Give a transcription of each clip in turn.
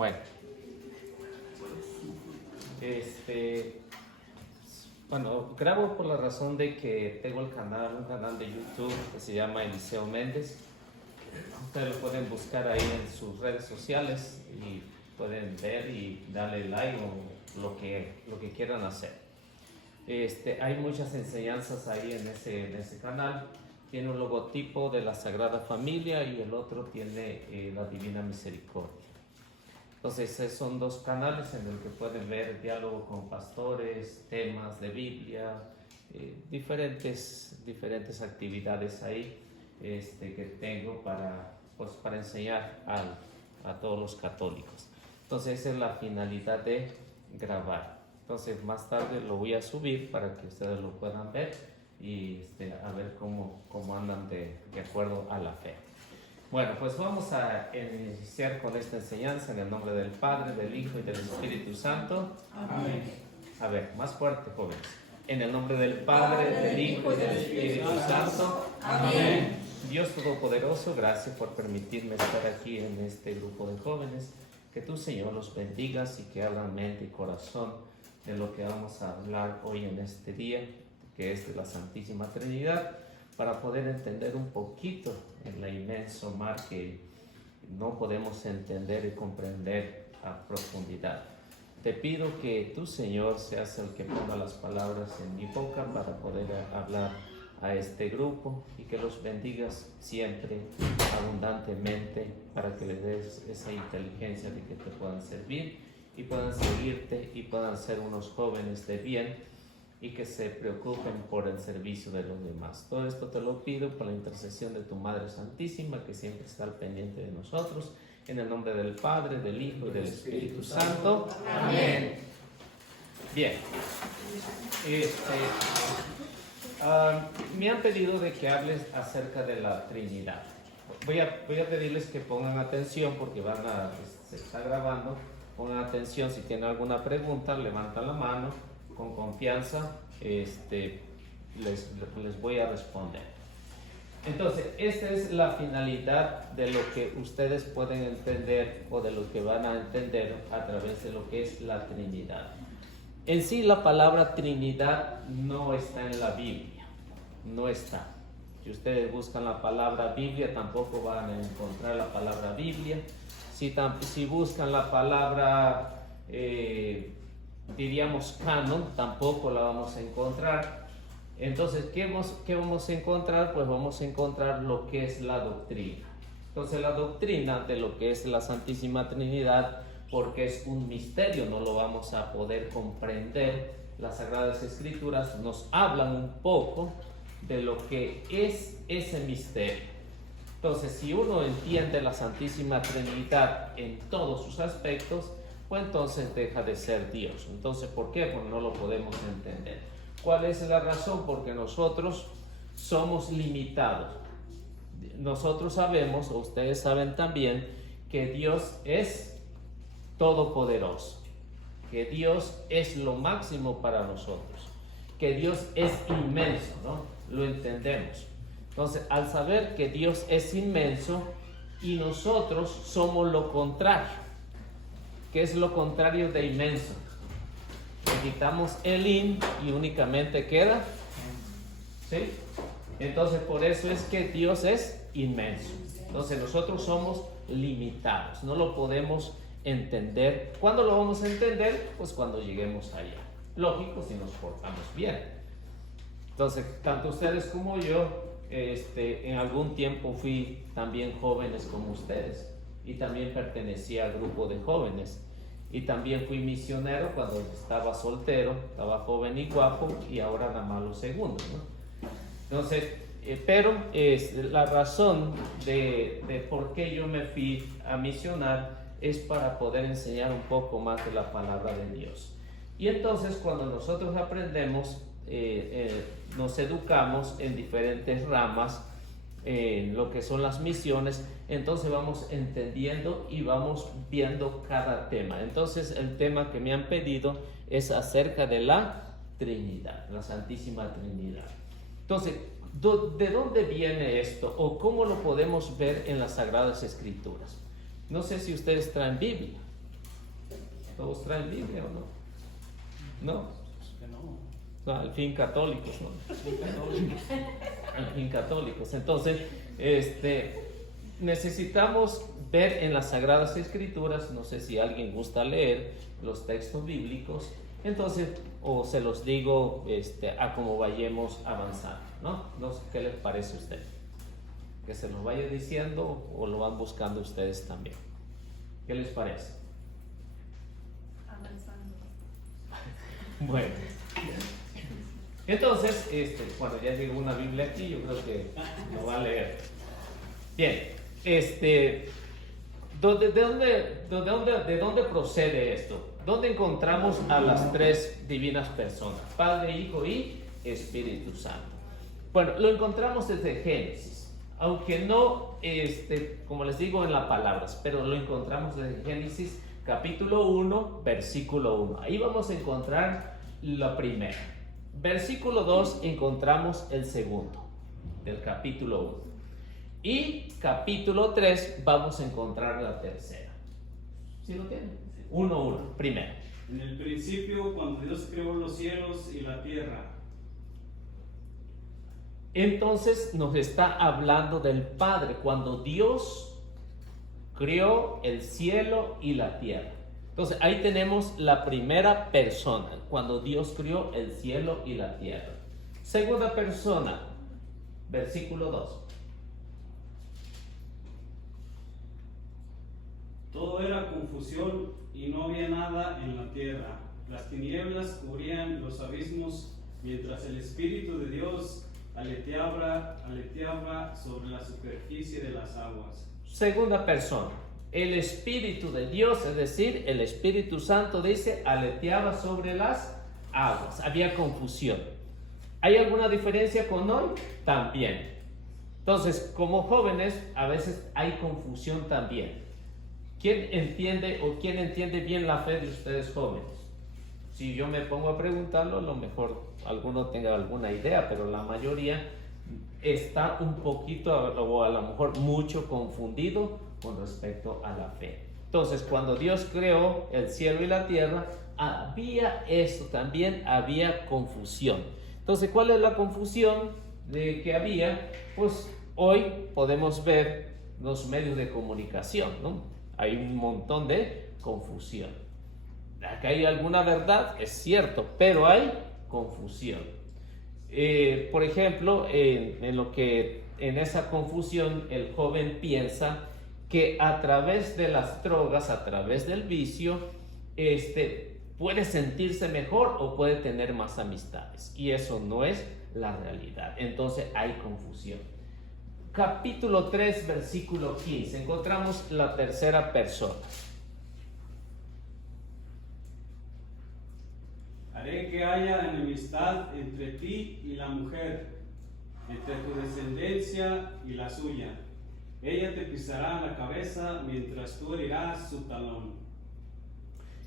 Bueno, bueno, grabo por la razón de que tengo un canal de YouTube que se llama Eliseo Méndez. Ustedes lo pueden buscar ahí en sus redes sociales y pueden ver y darle like o lo que quieran hacer. Hay muchas enseñanzas ahí en ese canal. Tiene un logotipo de la Sagrada Familia y el otro tiene la Divina Misericordia. Entonces son dos canales en los que pueden ver diálogo con pastores, temas de Biblia, diferentes actividades ahí que tengo para enseñar a todos los católicos. Entonces esa es la finalidad de grabar. Entonces más tarde lo voy a subir para que ustedes lo puedan ver y a ver cómo andan de acuerdo a la fe. Bueno, pues vamos a iniciar con esta enseñanza en el nombre del Padre, del Hijo y del Espíritu Santo. Amén. A ver, más fuerte, jóvenes. En el nombre del Padre, del Hijo y del Espíritu Santo. Amén. Dios Todopoderoso, gracias por permitirme estar aquí en este grupo de jóvenes. Que tú, Señor, los bendigas y que abran mente y corazón de lo que vamos a hablar hoy en este día, que es de la Santísima Trinidad, para poder entender un poquito en la inmenso mar que no podemos entender y comprender a profundidad. Te pido que tú, Señor, seas el que ponga las palabras en mi boca para poder hablar a este grupo y que los bendigas siempre abundantemente para que les des esa inteligencia de que te puedan servir y puedan seguirte y puedan ser unos jóvenes de bien y que se preocupen por el servicio de los demás. Todo esto te lo pido por la intercesión de tu Madre Santísima, que siempre está al pendiente de nosotros, en el nombre del Padre, del Hijo y del Espíritu Santo. Amén. Bien. Me han pedido de que hables acerca de la Trinidad. Voy a pedirles que pongan atención porque se está grabando. Pongan atención, si tienen alguna pregunta, levanta la mano. Con confianza les voy a responder. Entonces, esta es la finalidad de lo que ustedes pueden entender o de lo que van a entender a través de lo que es la Trinidad. En sí, la palabra Trinidad no está en la Biblia, no está. Si ustedes buscan la palabra Biblia, tampoco van a encontrar la palabra Biblia. Si buscan la palabra diríamos canon, tampoco la vamos a encontrar. Entonces, ¿qué vamos a encontrar? Pues vamos a encontrar lo que es la doctrina. Entonces, la doctrina de lo que es la Santísima Trinidad, porque es un misterio, no lo vamos a poder comprender. Las Sagradas Escrituras nos hablan un poco de lo que es ese misterio. Entonces, si uno entiende la Santísima Trinidad en todos sus aspectos, pues entonces deja de ser Dios. Entonces, ¿por qué? Porque no lo podemos entender. ¿Cuál es la razón? Porque nosotros somos limitados. Nosotros sabemos, o ustedes saben también, que Dios es todopoderoso, que Dios es lo máximo para nosotros, que Dios es inmenso, ¿no? Lo entendemos. Entonces, al saber que Dios es inmenso y nosotros somos lo contrario, ¿qué es lo contrario de inmenso? Le quitamos el in y únicamente queda, ¿sí? Entonces, por eso es que Dios es inmenso. Entonces, nosotros somos limitados, no lo podemos entender. ¿Cuándo lo vamos a entender? Pues cuando lleguemos allá. Lógico, si nos portamos bien. Entonces, tanto ustedes como yo, en algún tiempo fui también jóvenes como ustedes. Y también pertenecía al grupo de jóvenes y también fui misionero cuando estaba soltero, estaba joven y guapo y ahora nada más lo segundo, ¿no? Entonces, pero la razón de por qué yo me fui a misionar es para poder enseñar un poco más de la palabra de Dios. Y entonces cuando nosotros aprendemos, nos educamos en diferentes ramas, en lo que son las misiones, entonces vamos entendiendo y vamos viendo cada tema. Entonces el tema que me han pedido es acerca de la Trinidad, la Santísima Trinidad. Entonces, ¿de dónde viene esto o cómo lo podemos ver en las Sagradas Escrituras? No sé si ustedes traen Biblia. ¿Todos traen Biblia o no? ¿No? No, al fin católicos, ¿no? Al fin católicos. Entonces, necesitamos ver en las Sagradas Escrituras, no sé si alguien gusta leer los textos bíblicos, entonces, o se los digo a cómo vayamos avanzando, ¿no? No sé qué les parece a usted. Que se los vaya diciendo o lo van buscando ustedes también. ¿Qué les parece? Avanzando. Bueno. Entonces, cuando ya llegue una Biblia aquí, yo creo que lo va a leer. Bien, ¿de dónde procede esto? ¿Dónde encontramos a las tres divinas personas? Padre, Hijo y Espíritu Santo. Bueno, lo encontramos desde Génesis, aunque no, como les digo en las palabras, pero lo encontramos desde Génesis capítulo 1, versículo 1. Ahí vamos a encontrar la primera. Versículo 2 encontramos el segundo del capítulo 1. Y capítulo 3 vamos a encontrar la tercera. ¿Sí lo tienen? 1, primero. En el principio, cuando Dios creó los cielos y la tierra. Entonces nos está hablando del Padre, cuando Dios creó el cielo y la tierra. Entonces ahí tenemos la primera persona, cuando Dios creó el cielo y la tierra. Segunda persona, versículo 2. Todo era confusión y no había nada en la tierra. Las tinieblas cubrían los abismos, mientras el Espíritu de Dios aleteaba sobre la superficie de las aguas. Segunda persona, el Espíritu de Dios, es decir, el Espíritu Santo, dice, aleteaba sobre las aguas. Había confusión. ¿Hay alguna diferencia con hoy? También. Entonces, como jóvenes, a veces hay confusión también. ¿Quién entiende bien la fe de ustedes jóvenes? Si yo me pongo a preguntarlo, a lo mejor alguno tenga alguna idea, pero la mayoría está un poquito o a lo mejor mucho confundido con respecto a la fe. Entonces, cuando Dios creó el cielo y la tierra, había esto también, había confusión. Entonces, ¿cuál es la confusión que había? Pues hoy podemos ver los medios de comunicación, ¿no? Hay un montón de confusión. Acá hay alguna verdad, es cierto, pero hay confusión. Por ejemplo, en esa confusión el joven piensa que a través de las drogas, a través del vicio, puede sentirse mejor o puede tener más amistades. Y eso no es la realidad. Entonces hay confusión. Capítulo 3, versículo 15, encontramos la tercera persona. Haré que haya enemistad entre ti y la mujer, entre tu descendencia y la suya. Ella te pisará la cabeza mientras tú herirás su talón.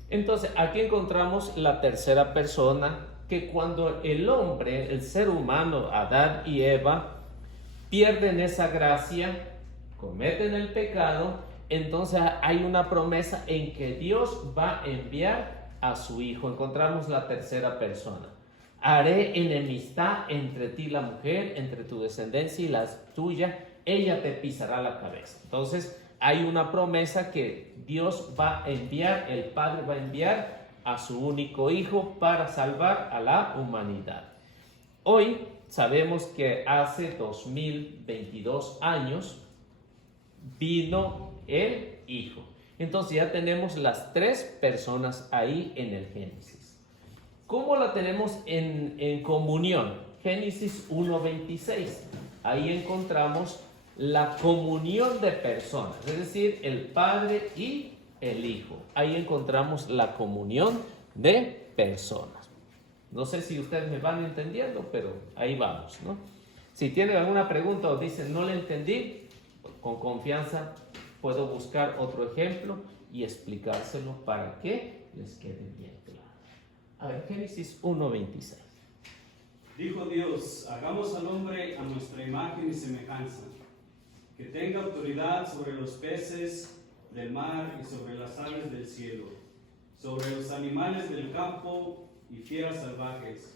Entonces, aquí encontramos la tercera persona, que cuando el hombre, el ser humano, Adán y Eva, pierden esa gracia, cometen el pecado, entonces hay una promesa en que Dios va a enviar a su Hijo. Encontramos la tercera persona. Haré enemistad entre ti y la mujer, entre tu descendencia y la tuya, ella te pisará la cabeza. Entonces hay una promesa que Dios va a enviar, el Padre va a enviar a su único Hijo para salvar a la humanidad. Hoy sabemos que hace 2022 años vino el Hijo. Entonces ya tenemos las tres personas ahí en el Génesis. ¿Cómo la tenemos en comunión? Génesis 1:26. Ahí encontramos la comunión de personas, es decir, el Padre y el Hijo. Ahí encontramos la comunión de personas. No sé si ustedes me van entendiendo, pero ahí vamos, ¿no? Si tienen alguna pregunta o dicen no le entendí, con confianza puedo buscar otro ejemplo y explicárselo para que les quede bien claro. A ver, Génesis 1:26. Dijo Dios, hagamos al hombre a nuestra imagen y semejanza, que tenga autoridad sobre los peces del mar y sobre las aves del cielo, sobre los animales del campo y fieras salvajes,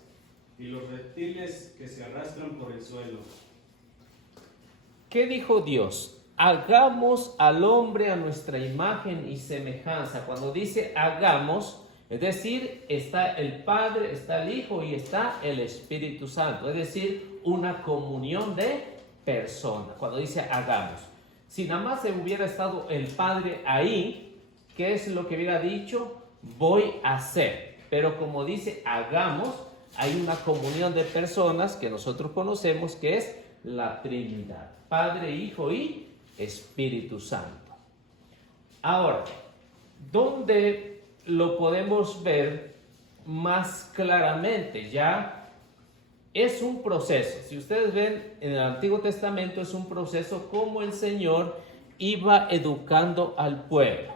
y los reptiles que se arrastran por el suelo. ¿Qué dijo Dios? Hagamos al hombre a nuestra imagen y semejanza. Cuando dice hagamos, es decir, está el Padre, está el Hijo y está el Espíritu Santo. Es decir, una comunión de personas. Cuando dice hagamos. Si nada más se hubiera estado el Padre ahí, ¿qué es lo que hubiera dicho? Voy a hacer. Pero como dice hagamos, hay una comunión de personas que nosotros conocemos que es la Trinidad. Padre, Hijo y Espíritu Santo. Ahora, ¿dónde lo podemos ver más claramente? Ya es un proceso. Si ustedes ven en el Antiguo Testamento, es un proceso como el Señor iba educando al pueblo.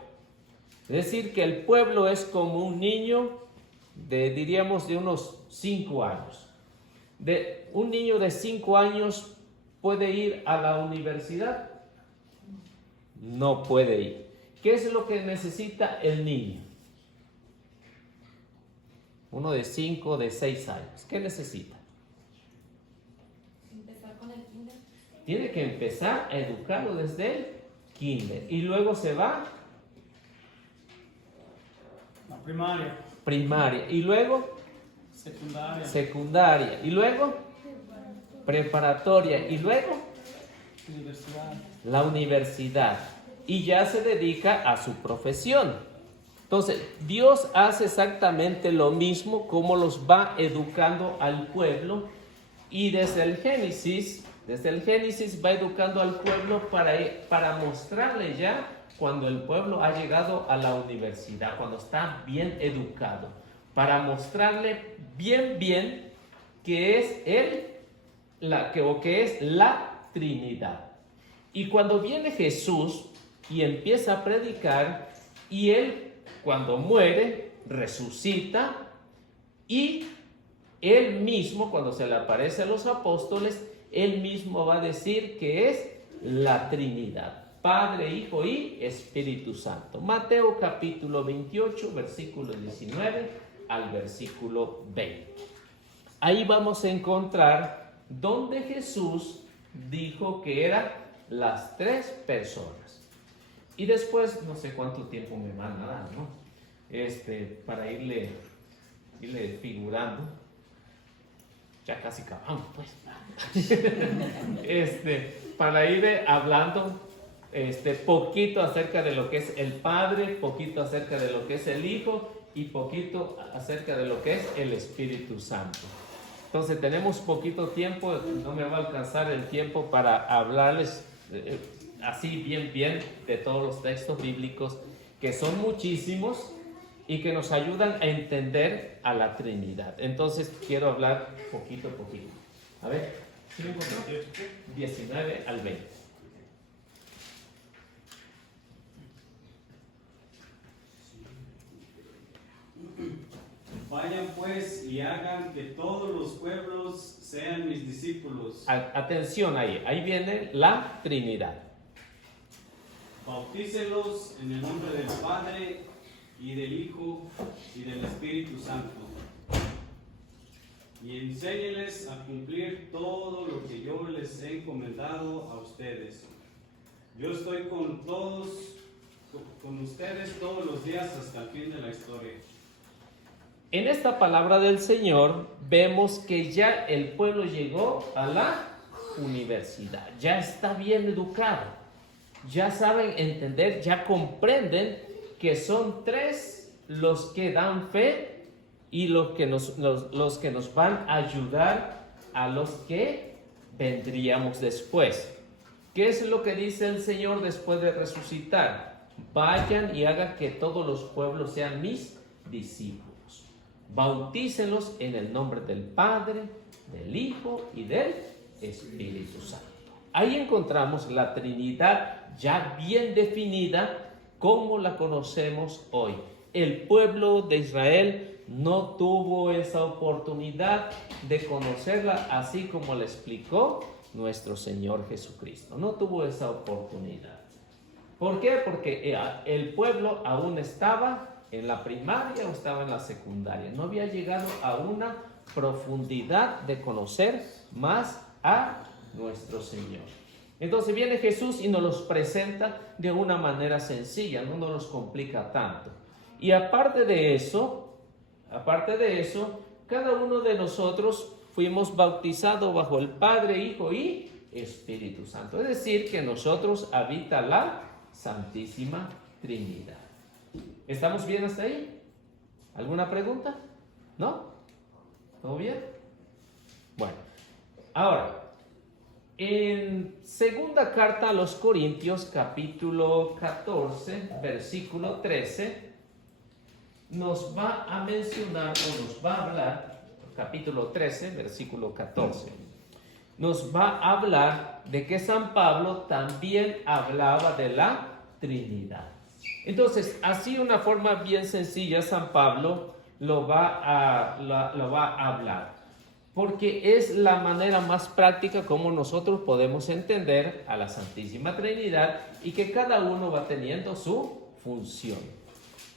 Es decir, que el pueblo es como un niño diríamos, de unos 5 años. Un niño de 5 años puede ir a la universidad. No puede ir. ¿Qué es lo que necesita el niño? Uno de 5, de 6 años. ¿Qué necesita? Empezar con el kinder. Tiene que empezar a educarlo desde el kinder. Y luego se va La primaria, primaria. Y luego secundaria, secundaria. Y luego preparatoria. Y luego universidad. la universidad. Y ya se dedica a su profesión. Entonces, Dios hace exactamente lo mismo como los va educando al pueblo. Y desde el Génesis va educando al pueblo para mostrarle ya cuando el pueblo ha llegado a la universidad, cuando está bien educado, para mostrarle bien que es que es la Trinidad. Y cuando viene Jesús y empieza a predicar, y él cuando muere resucita, y él mismo cuando se le aparece a los apóstoles, él mismo va a decir que es la Trinidad, Padre, Hijo y Espíritu Santo. Mateo capítulo 28, versículo 19 al versículo 20. Ahí vamos a encontrar donde Jesús dijo que eran las 3 personas. Y después, no sé cuánto tiempo me van a dar, ¿no? Para irle figurando. Ya casi acabamos, pues. Para ir hablando poquito acerca de lo que es el Padre, poquito acerca de lo que es el Hijo y poquito acerca de lo que es el Espíritu Santo. Entonces tenemos poquito tiempo, no me va a alcanzar el tiempo para hablarles así bien de todos los textos bíblicos, que son muchísimos y que nos ayudan a entender a la Trinidad. Entonces quiero hablar poquito. A ver, ¿sí me encontró? 19 al 20. Vayan pues y hagan que todos los pueblos sean mis discípulos. Atención ahí viene la Trinidad. Bautícelos en el nombre del Padre y del Hijo y del Espíritu Santo. Y enséñeles a cumplir todo lo que yo les he encomendado a ustedes. Yo estoy con ustedes todos los días hasta el fin de la historia. En esta palabra del Señor vemos que ya el pueblo llegó a la universidad, ya está bien educado, ya saben entender, ya comprenden que son 3 los que dan fe y los que nos van a ayudar a los que vendríamos después. ¿Qué es lo que dice el Señor después de resucitar? Vayan y hagan que todos los pueblos sean mis discípulos. Bautícenlos en el nombre del Padre, del Hijo y del Espíritu Santo. Ahí encontramos la Trinidad ya bien definida como la conocemos hoy. El pueblo de Israel no tuvo esa oportunidad de conocerla así como le explicó nuestro Señor Jesucristo. No tuvo esa oportunidad. ¿Por qué? Porque el pueblo aún estaba en la primaria o estaba en la secundaria. No había llegado a una profundidad de conocer más a nuestro Señor. Entonces viene Jesús y nos los presenta de una manera sencilla, no nos los complica tanto. Y aparte de eso, cada uno de nosotros fuimos bautizados bajo el Padre, Hijo y Espíritu Santo. Es decir, que en nosotros habita la Santísima Trinidad. ¿Estamos bien hasta ahí? ¿Alguna pregunta? ¿No? ¿Todo bien? Bueno, ahora, en segunda carta a los Corintios, capítulo 14, versículo 13, nos va a mencionar o nos va a hablar, capítulo 13, versículo 14, nos va a hablar de que San Pablo también hablaba de la Trinidad. Entonces, así una forma bien sencilla, San Pablo lo va a hablar, porque es la manera más práctica como nosotros podemos entender a la Santísima Trinidad y que cada uno va teniendo su función.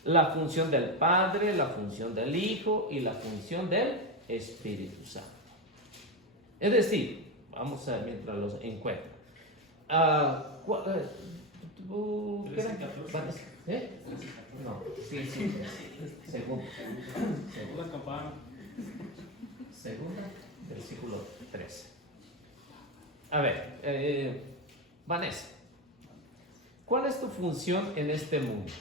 La función del Padre, la función del Hijo y la función del Espíritu Santo. Es decir, vamos a ver mientras los encuentro. ¿Eh? No, sí. La campana. Segunda, versículo 13. A ver, Vanessa, ¿cuál es tu función en este mundo?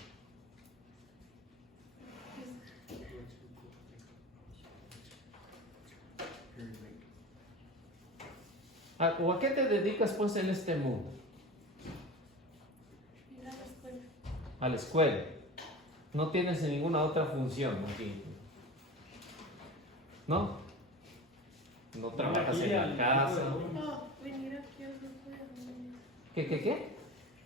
¿O a qué te dedicas pues en este mundo? Ir a la escuela. A la escuela. No tienes ninguna otra función aquí. ¿No? No trabajas en la casa. No, venir aquí al grupo de jóvenes. ¿Qué?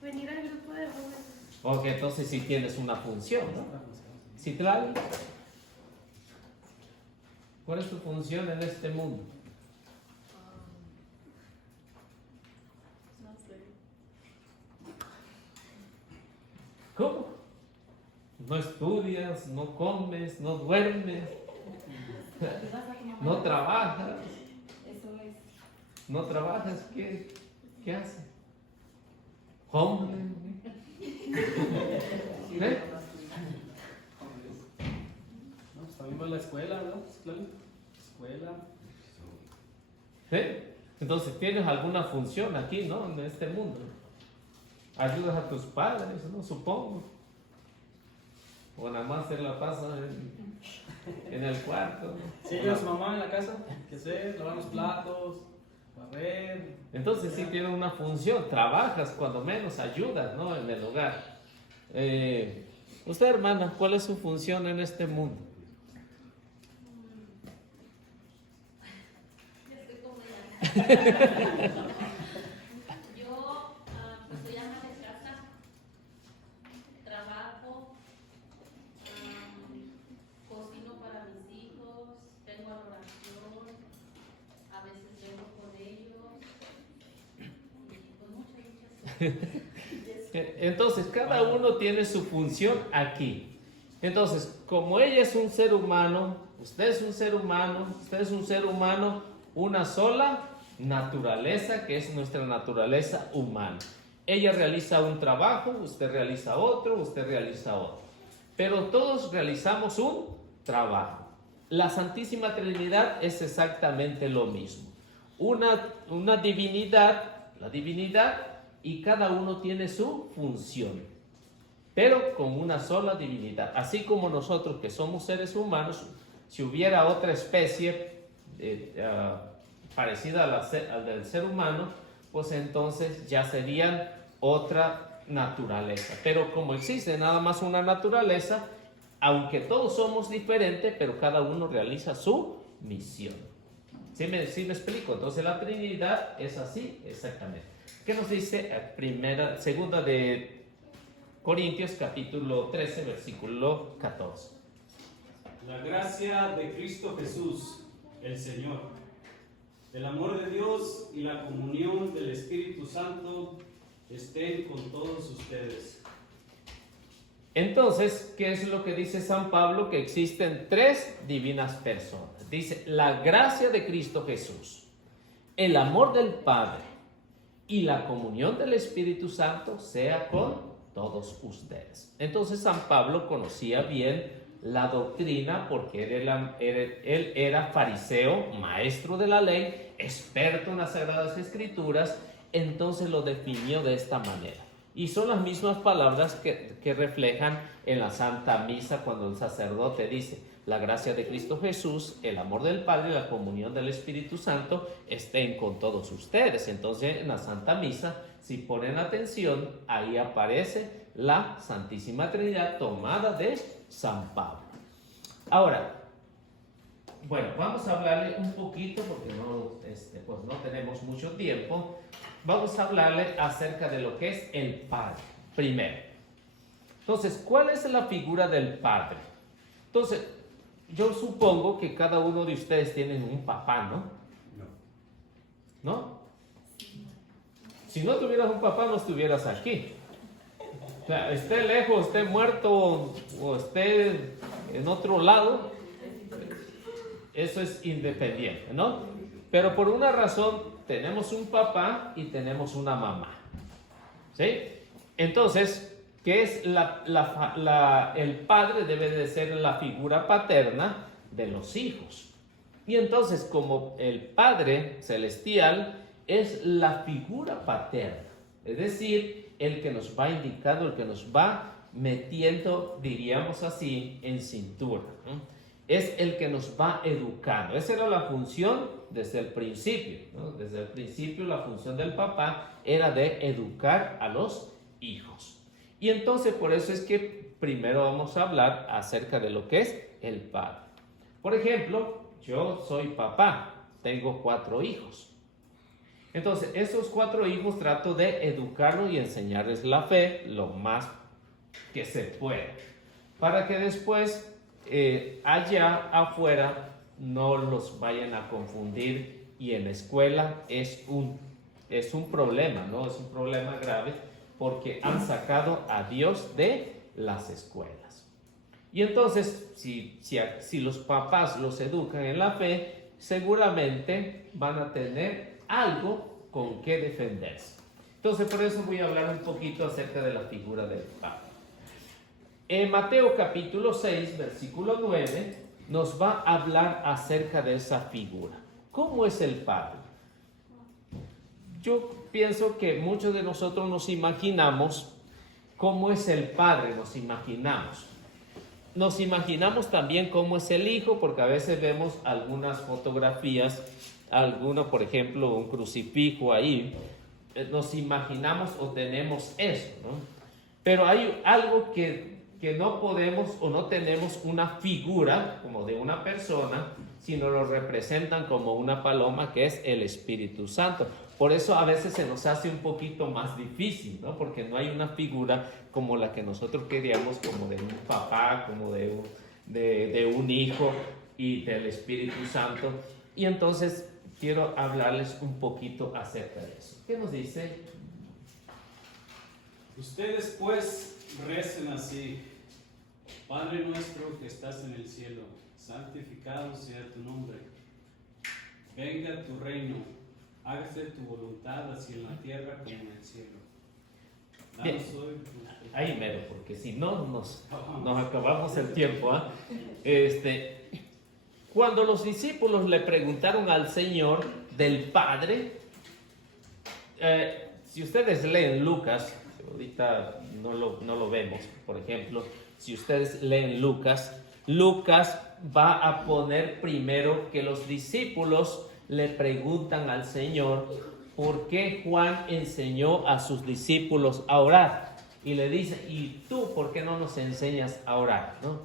Venir al grupo de jóvenes. Ok, entonces sí tienes una función, ¿no? Citlali, ¿cuál es tu función en este mundo? No sé. ¿Cómo? No estudias, no comes, no duermes, no trabajas. Eso es. ¿No trabajas? ¿Qué haces? Hombre. ¿Eh? No, pues también va a la escuela, ¿no? Claro. Escuela. ¿Eh? Entonces tienes alguna función aquí, ¿no? En este mundo. Ayudas a tus padres, ¿no? Supongo. O nada más te la pasas en el cuarto. Sí, ayuda a su mamá en la casa. ¿Qué hacer? Lavar los platos, barrer. Entonces sí tienes una función, trabajas cuando menos, ayudas, ¿no? En el hogar. Usted, hermana, ¿cuál es su función en este mundo? Ya estoy como ya. Yo pues soy ama de casa, trabajo, cocino para mis hijos, tengo adoración, a veces vengo con ellos, y pues muchas cosas. Entonces, cada uno tiene su función aquí. Entonces, como ella es un ser humano, usted es un ser humano, una sola naturaleza, que es nuestra naturaleza humana. Ella realiza un trabajo, usted realiza otro, pero todos realizamos un trabajo. La Santísima Trinidad es exactamente lo mismo. Una divinidad, la divinidad, y cada uno tiene su función, pero con una sola divinidad. Así como nosotros que somos seres humanos, si hubiera otra especie parecida al del ser humano, pues entonces ya serían otra naturaleza. Pero como existe nada más una naturaleza, aunque todos somos diferentes, pero cada uno realiza su misión. ¿Sí me explico? Entonces la Trinidad es así exactamente. ¿Qué nos dice segunda de Corintios, capítulo 13, versículo 14? La gracia de Cristo Jesús, el Señor, el amor de Dios y la comunión del Espíritu Santo estén con todos ustedes. Entonces, ¿qué es lo que dice San Pablo? Que existen tres divinas personas. Dice, la gracia de Cristo Jesús, el amor del Padre y la comunión del Espíritu Santo sea con todos ustedes. Entonces San Pablo conocía bien la doctrina porque él era fariseo, maestro de la ley, experto en las Sagradas Escrituras, entonces lo definió de esta manera. Y son las mismas palabras que reflejan en la Santa Misa cuando el sacerdote dice, la gracia de Cristo Jesús, el amor del Padre y la comunión del Espíritu Santo estén con todos ustedes. Entonces en la Santa Misa, si ponen atención, ahí aparece la Santísima Trinidad tomada de San Pablo. Ahora, bueno, vamos a hablarle un poquito porque pues no tenemos mucho tiempo. Vamos a hablarle acerca de lo que es el Padre, primero. Entonces, ¿cuál es la figura del Padre? Entonces, yo supongo que cada uno de ustedes tienen un papá, ¿no? ¿No? Si no tuvieras un papá, no estuvieras aquí. O sea, esté lejos, esté muerto o esté en otro lado, eso es independiente, ¿no? Pero por una razón tenemos un papá y tenemos una mamá, ¿sí? Entonces, ¿qué es el padre? Debe de ser la figura paterna de los hijos. Y entonces, como el Padre Celestial es la figura paterna, es decir, el que nos va indicando, el que nos va metiendo, diríamos así, en cintura, ¿no? Es el que nos va educando. Esa era la función desde el principio, ¿no? Desde el principio la función del papá era de educar a los hijos. Y entonces por eso es que primero vamos a hablar acerca de lo que es el padre. Por ejemplo, yo soy papá, tengo 4 hijos. Entonces, esos 4 hijos trato de educarlos y enseñarles la fe lo más que se pueda, para que después allá afuera no los vayan a confundir y en la escuela es un problema, ¿no? Es un problema grave porque han sacado a Dios de las escuelas. Y entonces, si los papás los educan en la fe, seguramente van a tener algo con que defenderse. Entonces, por eso voy a hablar un poquito acerca de la figura del Padre. En Mateo capítulo 6, versículo 9, nos va a hablar acerca de esa figura. ¿Cómo es el Padre? Yo pienso que muchos de nosotros nos imaginamos cómo es el Padre, nos imaginamos también cómo es el Hijo, porque a veces vemos algunas fotografías, por ejemplo, un crucifijo ahí, nos imaginamos o tenemos eso, ¿no? Pero hay algo que no podemos o no tenemos una figura como de una persona, sino lo representan como una paloma, que es el Espíritu Santo. Por eso a veces se nos hace un poquito más difícil, ¿no? Porque no hay una figura como la que nosotros queríamos, como de un papá, como de un hijo y del Espíritu Santo. Y entonces quiero hablarles un poquito acerca de eso. ¿Qué nos dice? Ustedes pues recen así: Padre nuestro que estás en el cielo, santificado sea tu nombre. Venga tu reino, hágase tu voluntad así en la tierra como en el cielo. Bien. Ahí mero, porque si no nos acabamos el tiempo, ¿eh? Cuando los discípulos le preguntaron al Señor del Padre, si ustedes leen Lucas, ahorita no lo vemos, por ejemplo, si ustedes leen Lucas va a poner primero que los discípulos le preguntan al Señor por qué Juan enseñó a sus discípulos a orar. Y le dice, ¿y tú por qué no nos enseñas a orar? ¿No?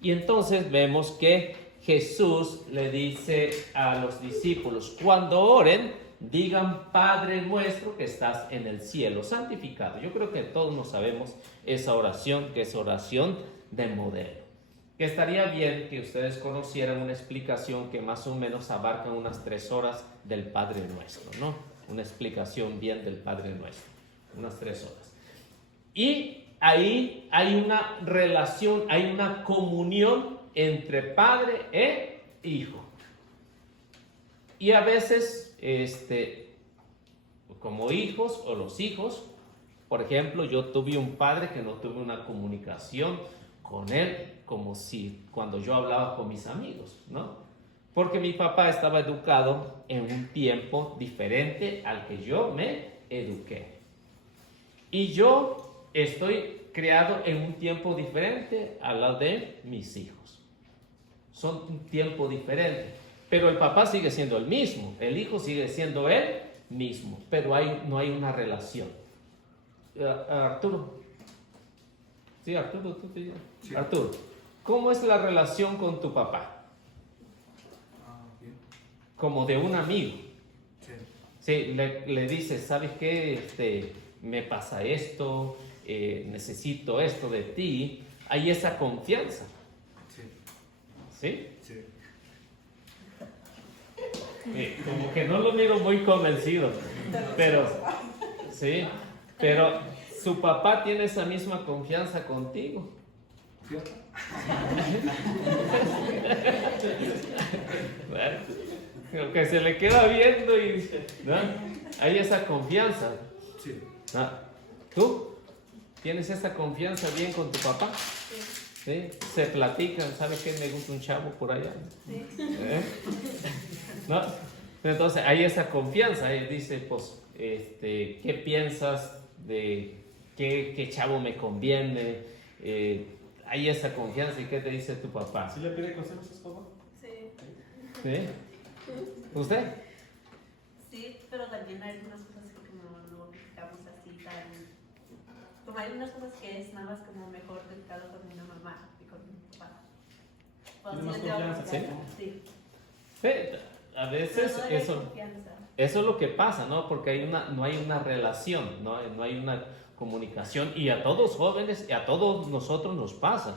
Y entonces vemos que Jesús le dice a los discípulos, cuando oren, digan: Padre nuestro que estás en el cielo, santificado. Yo creo que todos nos sabemos esa oración, que es oración de modelo. Que estaría bien que ustedes conocieran una explicación que más o menos abarca unas 3 horas del Padre Nuestro, ¿no? Una explicación bien del Padre Nuestro, unas 3 horas. Y ahí hay una relación, hay una comunión entre padre e hijo. Y a veces, como hijos o los hijos, por ejemplo, yo tuve un padre que no tuve una comunicación con él como si cuando yo hablaba con mis amigos, ¿no? Porque mi papá estaba educado en un tiempo diferente al que yo me eduqué. Y yo estoy criado en un tiempo diferente a la de mis hijos. Son un tiempo diferente. Pero el papá sigue siendo el mismo, el hijo sigue siendo él mismo, pero no hay una relación. Arturo. Sí, Arturo, tú te llamas. Sí. Arturo, ¿cómo es la relación con tu papá? Bien. Como de un amigo. Sí. Sí, le dices, ¿sabes qué? Me pasa esto, necesito esto de ti. Hay esa confianza. Sí. ¿Sí? Sí. Como que no lo miro muy convencido, pero sí, pero su papá tiene esa misma confianza contigo. ¿Cierto? Bueno, que se le queda viendo y dice, ¿no? Hay esa confianza. Sí. ¿No? ¿Tú tienes esa confianza bien con tu papá? ¿Sí? Se platican, ¿sabes qué? Me gusta un chavo por allá. Sí. ¿No? Entonces hay esa confianza. Él dice, pues, ¿qué piensas de qué chavo me conviene? Hay esa confianza. ¿Y qué te dice tu papá? ¿Sí le pide consejos a su papá? Sí. ¿Sí? ¿Usted? Sí, pero también hay algunas cosas que no digamos así tan... Como hay unas cosas que es nada más como mejor dedicado con mi mamá y con mi papá. ¿Tiene más sí le tengo confianza? confianza, sí. Sí. A veces Pero no hay eso confianza. es lo que pasa, ¿no? Porque no hay una relación, no hay una comunicación. Y a todos jóvenes y a todos nosotros nos pasa.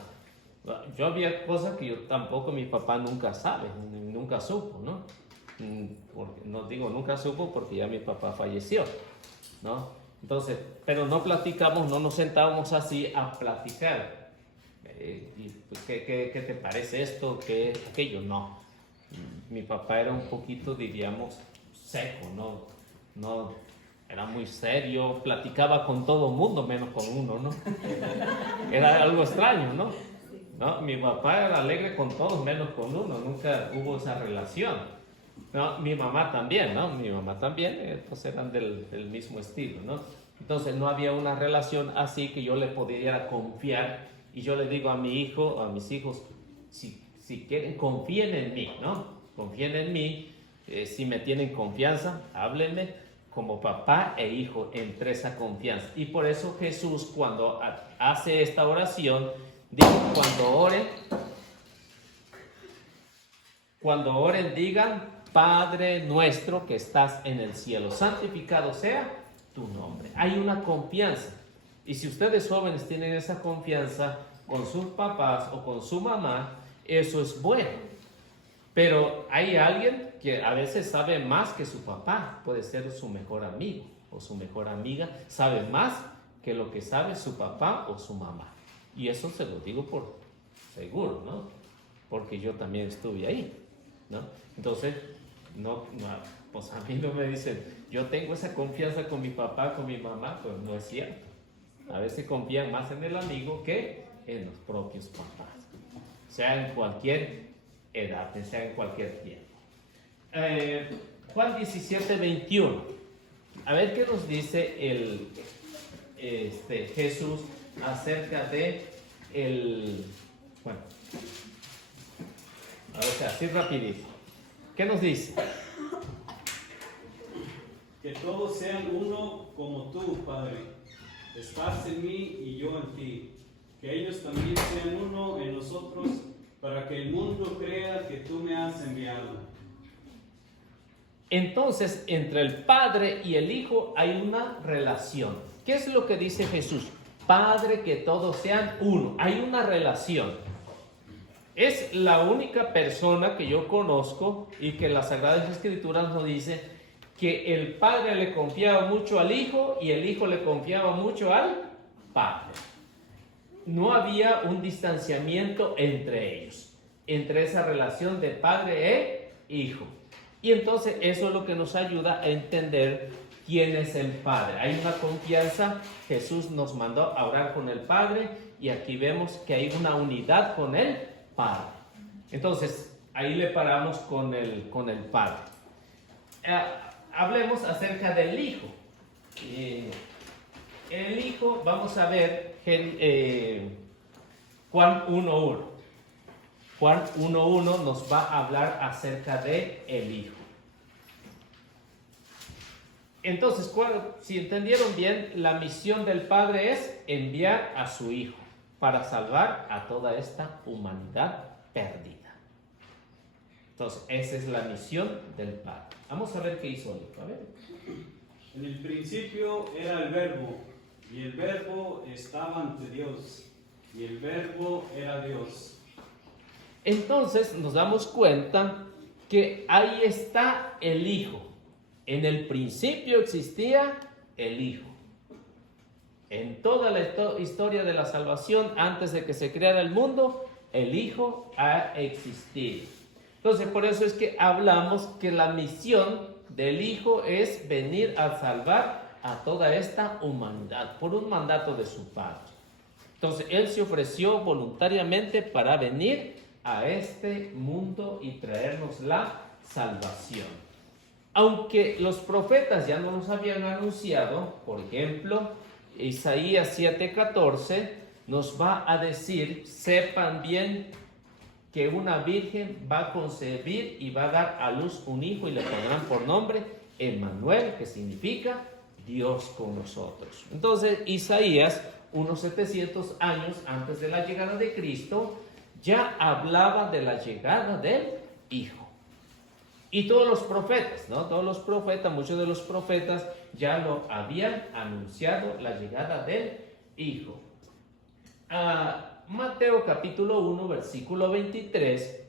Yo había cosas que yo tampoco, mi papá nunca sabe, nunca supo, ¿no? No digo nunca supo porque ya mi papá falleció, ¿no? Entonces, pero no platicamos, no nos sentábamos así a platicar. Y, pues, ¿qué te parece esto? ¿Qué aquello? No. Mi papá era un poquito, diríamos, seco, no era muy serio, platicaba con todo el mundo menos con uno, ¿no? Era algo extraño, ¿no? ¿No? Mi papá era alegre con todos menos con uno, nunca hubo esa relación. No, mi mamá también, ¿no? Mi mamá también, pues eran del mismo estilo, ¿no? Entonces no había una relación así que yo le pudiera confiar y yo le digo a mi hijo, a mis hijos, si quieren, confíen en mí, ¿no? Confíen en mí, si me tienen confianza, háblenme como papá e hijo entre esa confianza. Y por eso Jesús cuando hace esta oración, dijo, cuando oren digan, Padre nuestro que estás en el cielo, santificado sea tu nombre. Hay una confianza. Y si ustedes jóvenes tienen esa confianza con sus papás o con su mamá, eso es bueno. Pero hay alguien que a veces sabe más que su papá, puede ser su mejor amigo o su mejor amiga, sabe más que lo que sabe su papá o su mamá. Y eso se lo digo por seguro, ¿no? Porque yo también estuve ahí, ¿no? Entonces, pues a mí no me dicen, yo tengo esa confianza con mi papá, con mi mamá, pues no es cierto. A veces confían más en el amigo que en los propios papás, sea en cualquier edad, sea en cualquier tiempo. Juan 17:21. A ver qué nos dice Jesús acerca de bueno, a ver, así rapidito. ¿Qué nos dice? Que todos sean uno como tú, Padre. Estás en mí y yo en ti. Que ellos también sean uno en nosotros, para que el mundo crea que tú me has enviado. Entonces, entre el Padre y el Hijo hay una relación. ¿Qué es lo que dice Jesús? Padre, que todos sean uno. Hay una relación. Es la única persona que yo conozco y que las Sagradas Escrituras nos dicen que el Padre le confiaba mucho al Hijo y el Hijo le confiaba mucho al Padre. no había un distanciamiento entre ellos, entre esa relación de padre e hijo. Y entonces eso es lo que nos ayuda a entender quién es el Padre. Hay una confianza. Jesús nos mandó a orar con el Padre y aquí vemos que hay una unidad con el Padre. Entonces, ahí le paramos con el Padre. Hablemos acerca del Hijo. El Hijo, vamos a ver Juan 1.1. Juan 1.1 nos va a hablar acerca de el Hijo. Entonces, si entendieron bien, la misión del Padre es enviar a su Hijo para salvar a toda esta humanidad perdida. Entonces, esa es la misión del Padre. Vamos a ver qué hizo el Hijo. A ver. En el principio era el Verbo, y el Verbo estaba ante Dios, y el Verbo era Dios. Entonces nos damos cuenta que ahí está el Hijo. En el principio existía el Hijo. En toda la historia de la salvación, antes de que se creara el mundo, el Hijo ha existido. Entonces, por eso es que hablamos que la misión del Hijo es venir a salvar a toda esta humanidad por un mandato de su Padre. Entonces, Él se ofreció voluntariamente para venir a este mundo y traernos la salvación. Aunque los profetas ya no nos habían anunciado, por ejemplo, Isaías 7:14 nos va a decir: sepan bien que una virgen va a concebir y va a dar a luz un hijo y le pondrán por nombre Emmanuel, que significa Dios con nosotros. Entonces, Isaías, unos 700 años antes de la llegada de Cristo, ya hablaba de la llegada del Hijo. Y todos los profetas, ¿no? Todos los profetas, muchos de los profetas ya lo habían anunciado, la llegada del Hijo. Mateo capítulo 1, versículo 23,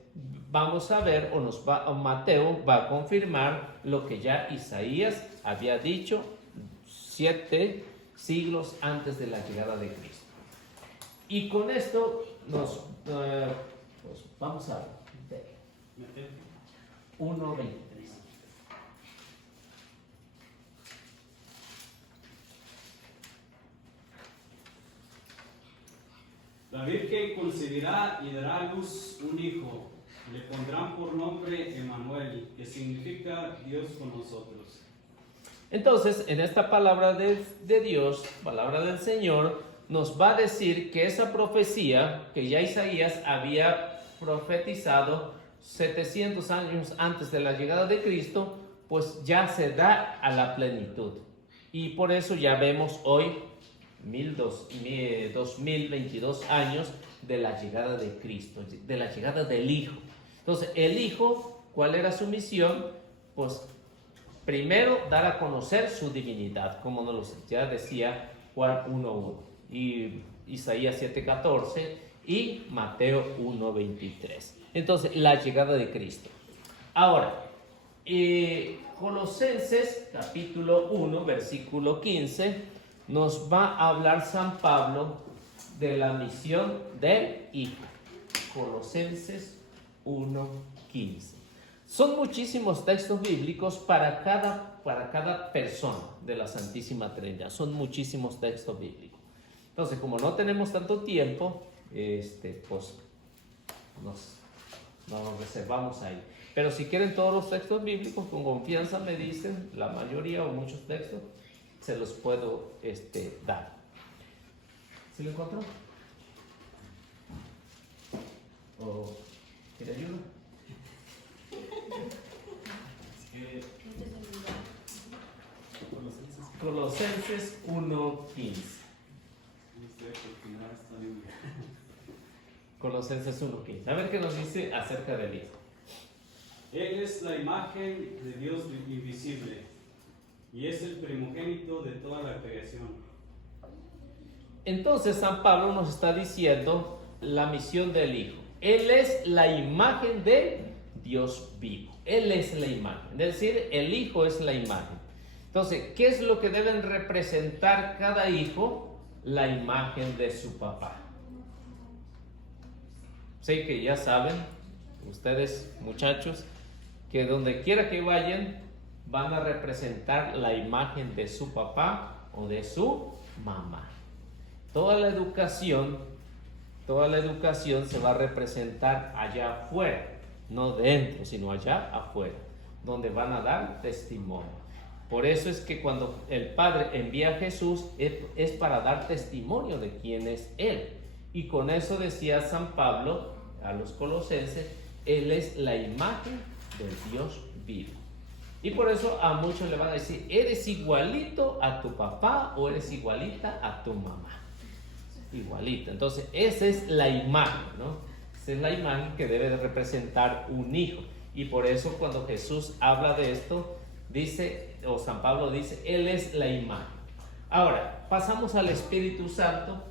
vamos a ver, Mateo va a confirmar lo que ya Isaías había dicho 7 siglos antes de la llegada de Cristo. Y con esto pues vamos a ver 1:23. La Virgen concebirá y dará a luz un hijo, le pondrán por nombre Emmanuel, que significa Dios con nosotros. Entonces, en esta palabra de Dios, palabra del Señor, nos va a decir que esa profecía que ya Isaías había profetizado 700 años antes de la llegada de Cristo, pues ya se da a la plenitud. Y por eso ya vemos hoy 2022 años de la llegada de Cristo, de la llegada del Hijo. Entonces, el Hijo, ¿cuál era su misión? Pues primero dar a conocer su divinidad, como nos ya decía Juan 1:1 y Isaías 7:14 y Mateo 1:23. Entonces, la llegada de Cristo. Ahora, Colosenses capítulo 1, versículo 15, nos va a hablar San Pablo de la misión del Hijo. Colosenses 1:15. Son muchísimos textos bíblicos para cada persona de la Santísima Trinidad. Son muchísimos textos bíblicos. Entonces, como no tenemos tanto tiempo, pues nos reservamos ahí. Pero si quieren todos los textos bíblicos, con confianza me dicen, la mayoría o muchos textos, se los puedo dar. ¿Sí lo encontró? ¿O quiere ayuda? Colosenses 1:15. Colosenses 1:15. A ver qué nos dice acerca del Hijo. Él es la imagen de Dios invisible y es el primogénito de toda la creación. Entonces San Pablo nos está diciendo la misión del Hijo. Él es la imagen de Dios vivo. Él es la imagen. Es decir, el Hijo es la imagen. Entonces, ¿qué es lo que deben representar cada hijo? La imagen de su papá. sé que ya saben, ustedes muchachos, que donde quiera que vayan, van a representar la imagen de su papá o de su mamá. Toda la educación se va a representar allá afuera, no dentro, sino allá afuera, donde van a dar testimonio. Por eso es que cuando el Padre envía a Jesús es para dar testimonio de quién es Él. Y con eso decía San Pablo a los colosenses, Él es la imagen del Dios vivo. Y por eso a muchos le van a decir, eres igualito a tu papá o eres igualita a tu mamá. Igualita. Entonces esa es la imagen, ¿no? Esa es la imagen que debe de representar un hijo. Y por eso cuando Jesús habla de esto, dice, o San Pablo dice, Él es la imagen. Ahora, pasamos al Espíritu Santo.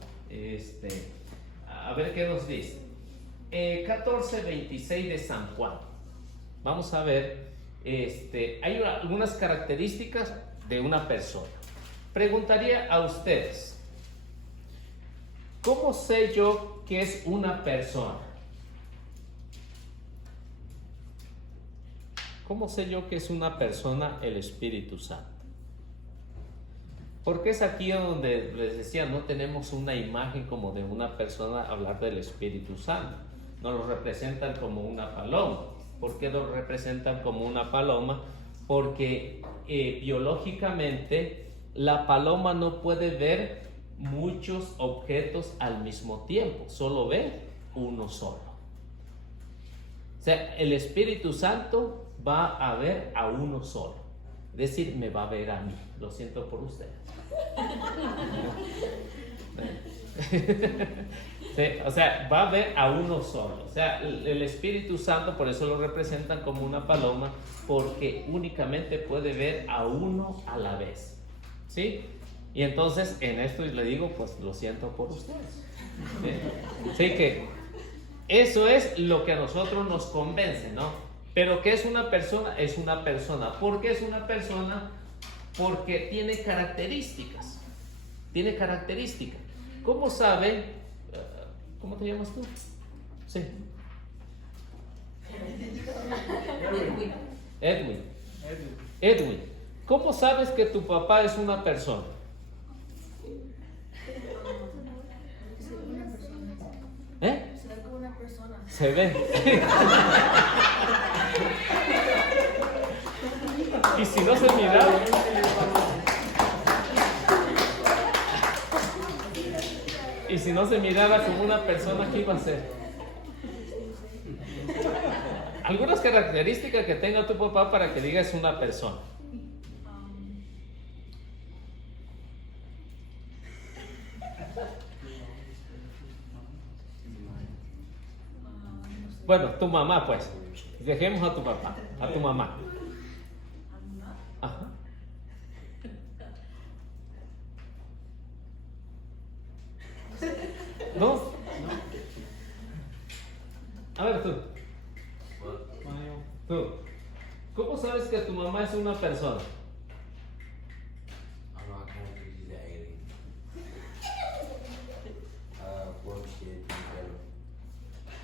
A ver qué nos dice. 14:26 de San Juan. Vamos a ver, hay algunas características de una persona. Preguntaría a ustedes, ¿cómo sé yo que es una persona? ¿Cómo sé yo que es una persona el Espíritu Santo? Porque es aquí donde les decía, no tenemos una imagen como de una persona hablar del Espíritu Santo. Nos lo representan como una paloma. ¿Por qué lo representan como una paloma? Porque biológicamente la paloma no puede ver muchos objetos al mismo tiempo, solo ve uno solo. O sea, el Espíritu Santo va a ver a uno solo, es decir, me va a ver a mí. Lo siento por ustedes. Sí, o sea, va a ver a uno solo. O sea, el Espíritu Santo, por eso lo representan como una paloma, porque únicamente puede ver a uno a la vez. ¿Sí? Y entonces en esto le digo, pues lo siento por ustedes. ¿Sí? Que eso es lo que a nosotros nos convence, ¿no? Pero ¿qué es una persona? Es una persona. ¿Por qué es una persona? Porque tiene características. Tiene características. ¿Cómo sabe? ¿Cómo te llamas tú? Sí. Edwin. ¿Cómo sabes que tu papá es una persona? Se ve como una persona. Se ve. Y si no se mira. Y si no se mirara como una persona, ¿qué iba a ser? Algunas características que tenga tu papá para que digas una persona. Bueno, tu mamá, pues. Dejemos a tu papá, a tu mamá. Ajá. ¿No? A ver tú. Tú. ¿Cómo sabes que tu mamá es una persona?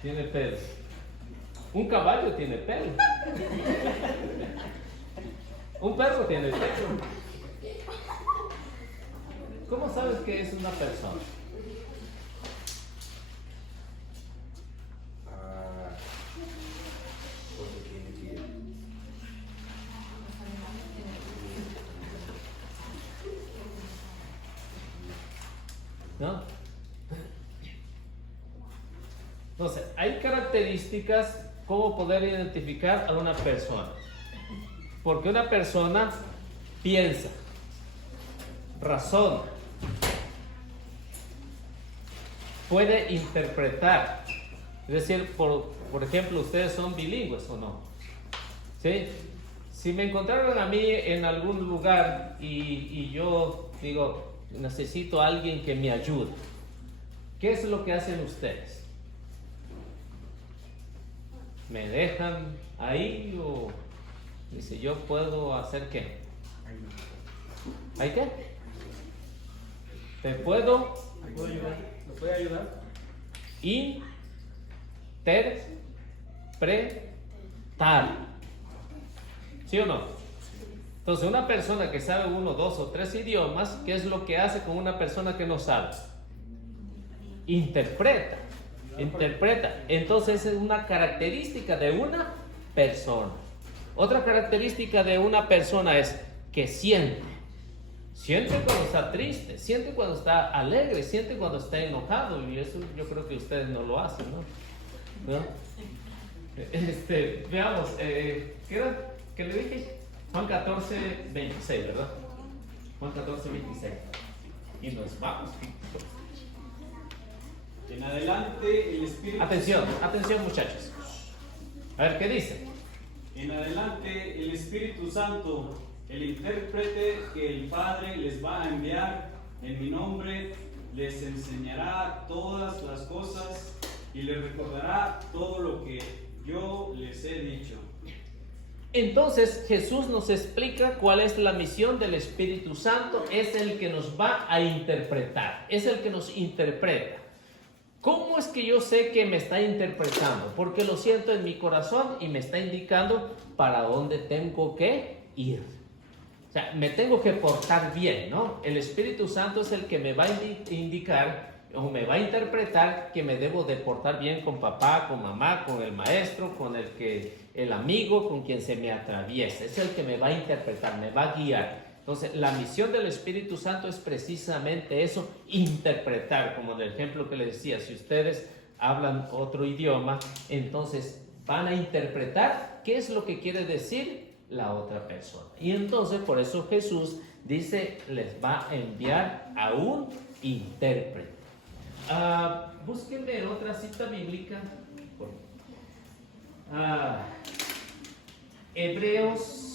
Tiene pelo. Un caballo tiene pelo. Un perro tiene pelo. ¿Cómo sabes que es una persona? ¿No? Entonces, hay características como poder identificar a una persona. Porque una persona piensa, razona, puede interpretar. Es decir, por ejemplo, ustedes son bilingües o no. ¿Sí? Si me encontraron a mí en algún lugar y yo digo, necesito a alguien que me ayude, ¿qué es lo que hacen ustedes? ¿Me dejan ahí o dice yo puedo hacer qué? ¿Hay qué? ¿Te puedo? ¿Me puedo ayudar? ¿Me puede ayudar? interpretar. ¿Sí o no? Entonces, una persona que sabe 1, 2 o 3 idiomas, ¿qué es lo que hace con una persona que no sabe? Interpreta. Entonces, es una característica de una persona. Otra característica de una persona es que siente. Siente cuando está triste, siente cuando está alegre, siente cuando está enojado. Y eso yo creo que ustedes no lo hacen, ¿no? Veamos, ¿qué era? ¿Qué le dije? Juan 14, 26, ¿verdad? Juan 14, 26. Y nos vamos. En adelante el Espíritu Atención muchachos. A ver, ¿qué dice? En adelante el Espíritu Santo, el intérprete que el Padre les va a enviar en mi nombre, les enseñará todas las cosas y les recordará todo lo que yo les he dicho. Entonces Jesús nos explica cuál es la misión del Espíritu Santo. Es el que nos va a interpretar, es el que nos interpreta. ¿Cómo es que yo sé que me está interpretando? Porque lo siento en mi corazón y me está indicando para dónde tengo que ir. O sea, me tengo que portar bien, ¿no? El Espíritu Santo es el que me va a indicar o me va a interpretar que me debo de portar bien con papá, con mamá, con el maestro, con el amigo, con quien se me atraviesa. Es el que me va a interpretar, me va a guiar. Entonces, la misión del Espíritu Santo es precisamente eso, interpretar, como en el ejemplo que les decía, si ustedes hablan otro idioma, entonces van a interpretar qué es lo que quiere decir la otra persona. Y entonces, por eso Jesús dice, les va a enviar a un intérprete. Búsquenme otra cita bíblica. Hebreos.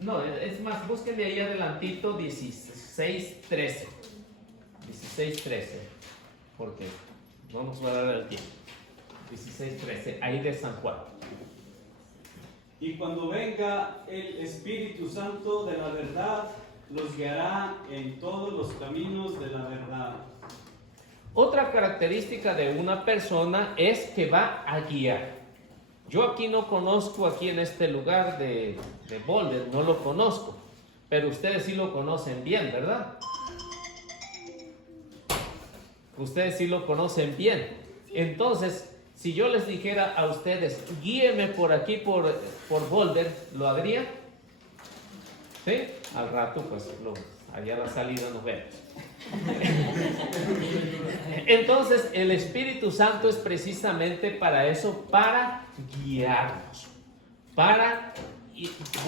No, es más, búsquenme ahí adelantito 16:13. 16:13. Porque no nos va a dar el tiempo. 16:13, ahí de San Juan. Y cuando venga el Espíritu Santo de la verdad, los guiará en todos los caminos de la verdad. Otra característica de una persona es que va a guiar. Yo aquí no conozco, aquí en este lugar de Boulder, no lo conozco, pero ustedes sí lo conocen bien, ¿verdad? Ustedes sí lo conocen bien. Entonces, si yo les dijera a ustedes, guíeme por aquí, por Boulder, ¿lo harían? ¿Sí? Al rato, pues, allá a la salida nos vemos. Entonces, el Espíritu Santo es precisamente para eso, para guiarnos, para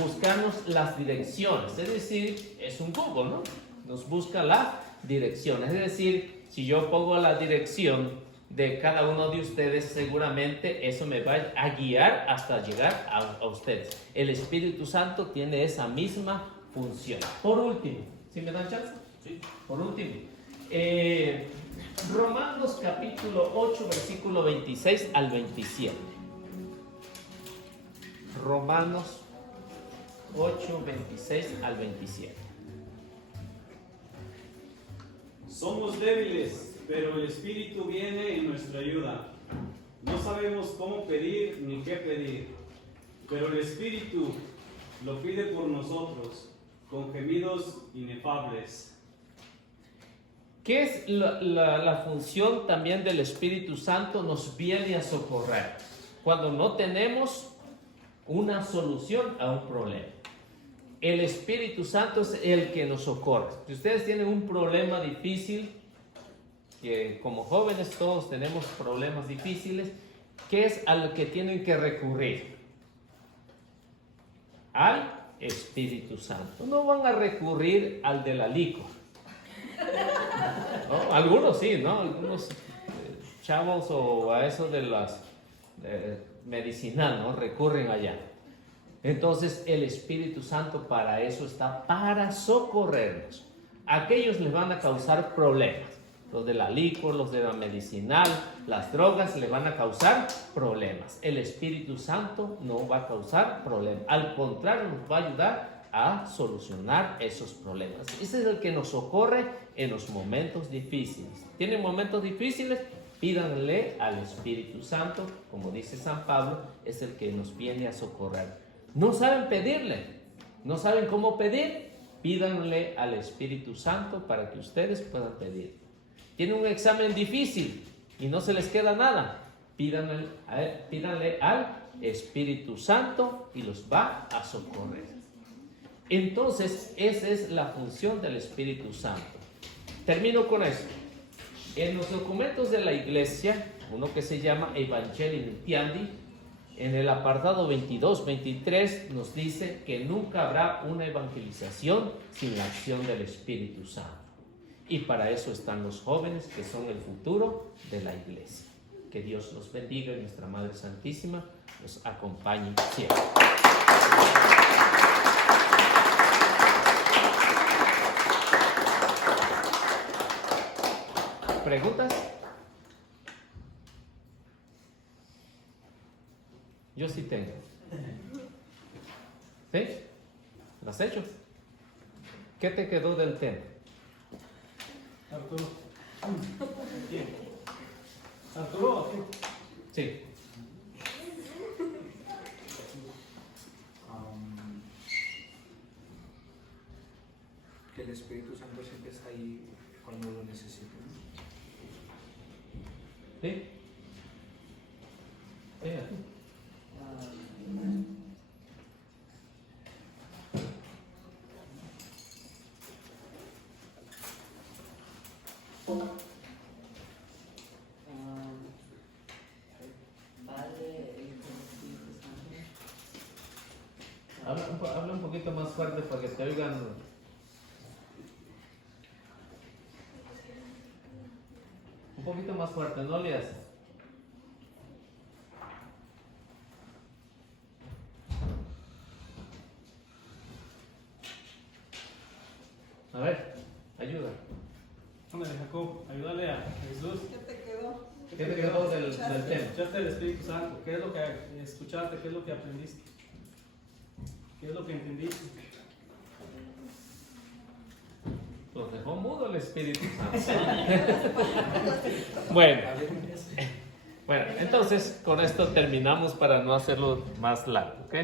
buscarnos las direcciones. Es decir, es un Google, ¿no? Nos busca la dirección. Es decir, si yo pongo la dirección de cada uno de ustedes, seguramente eso me va a guiar hasta llegar a ustedes. El Espíritu Santo tiene esa misma función. Por último, ¿sí me dan chance? Sí. Por último, Romanos capítulo 8, versículo 26 al 27. Romanos 8, 26 al 27. Somos débiles, pero el Espíritu viene en nuestra ayuda. No sabemos cómo pedir ni qué pedir, pero el Espíritu lo pide por nosotros, con gemidos inefables. ¿Qué es la función también del Espíritu Santo? Nos viene a socorrer cuando no tenemos una solución a un problema. El Espíritu Santo es el que nos socorre. Si ustedes tienen un problema difícil, que como jóvenes todos tenemos problemas difíciles, ¿qué es al que tienen que recurrir? Al Espíritu Santo. No van a recurrir al de la licor. ¿No? Algunos sí, ¿no? Algunos chavos o a eso de las medicinal, ¿no? Recurren allá. Entonces el Espíritu Santo para eso está, para socorrernos. Aquellos les van a causar problemas. Los de la licor, los de la medicinal, las drogas les van a causar problemas. El Espíritu Santo no va a causar problemas. Al contrario, nos va a ayudar a solucionar esos problemas. Ese es el que nos socorre en los momentos difíciles. ¿Tienen momentos difíciles? Pídanle al Espíritu Santo, como dice San Pablo, es el que nos viene a socorrer. No saben pedirle, no saben cómo pedir, pídanle al Espíritu Santo para que ustedes puedan pedir. Tienen un examen difícil y no se les queda nada, pídanle al Espíritu Santo y los va a socorrer. Entonces, esa es la función del Espíritu Santo. Termino con esto. En los documentos de la iglesia, uno que se llama Evangelii Nuntiandi, en el apartado 22-23 nos dice que nunca habrá una evangelización sin la acción del Espíritu Santo. Y para eso están los jóvenes, que son el futuro de la iglesia. Que Dios los bendiga y nuestra Madre Santísima los acompañe siempre. ¿Preguntas? Yo sí tengo. ¿Sí? ¿Lo has hecho? ¿Qué te quedó del tema? Arturo. ¿Quién? Arturo. Sí. Que el Espíritu Santo siempre está ahí cuando lo necesitamos. ¿Sí? Habla un poquito más fuerte para que te oigan. Un poquito más fuerte, no le haces. A ver, ayuda. Hombre, Jacob, ayúdale a Jesús. ¿Qué te quedó? ¿Qué te quedó del tema? Escuchaste el Espíritu Santo. ¿Qué es lo que escuchaste? ¿Qué es lo que aprendiste? ¿Qué es lo que entendiste? Los dejó mudo el Espíritu Santo. Bueno, entonces con esto terminamos para no hacerlo más largo, ¿ok?